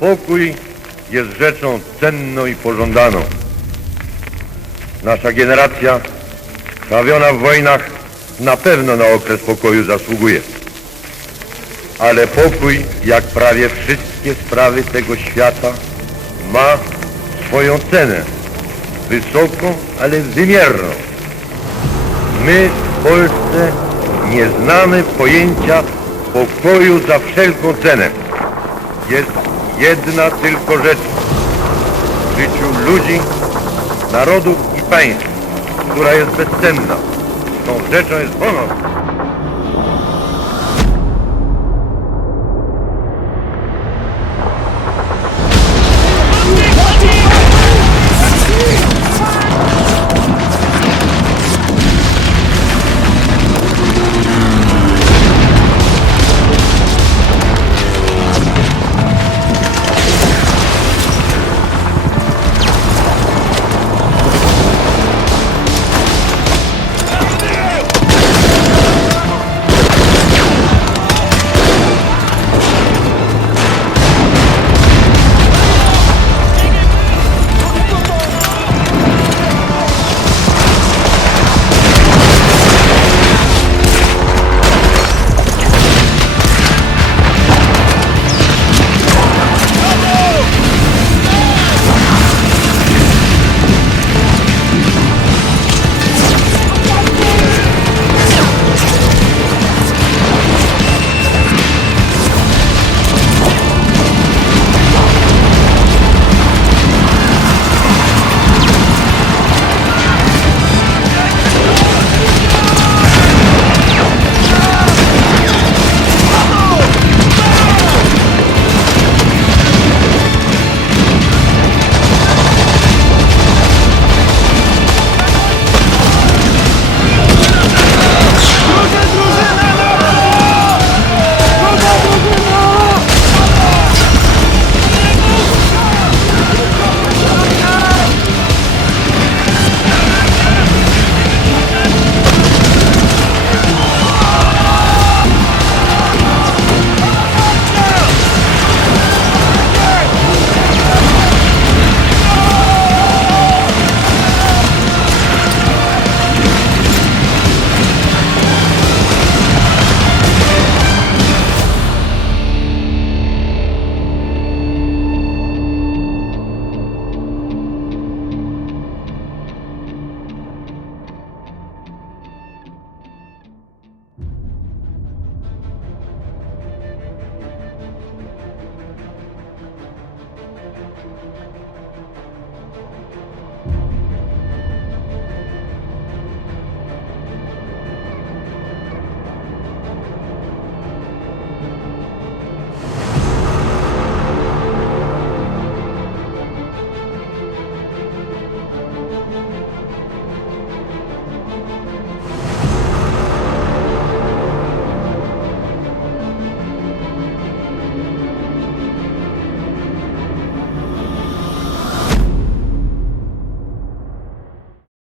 Pokój jest rzeczą cenną i pożądaną. Nasza generacja, trawiona w wojnach, na pewno na okres pokoju zasługuje. Ale pokój, jak prawie wszystkie sprawy tego świata, ma swoją cenę. Wysoką, ale wymierną. My w Polsce nie znamy pojęcia pokoju za wszelką cenę. Jest jedna tylko rzecz w życiu ludzi, narodów i państw, która jest bezcenna. Tą rzeczą jest honor.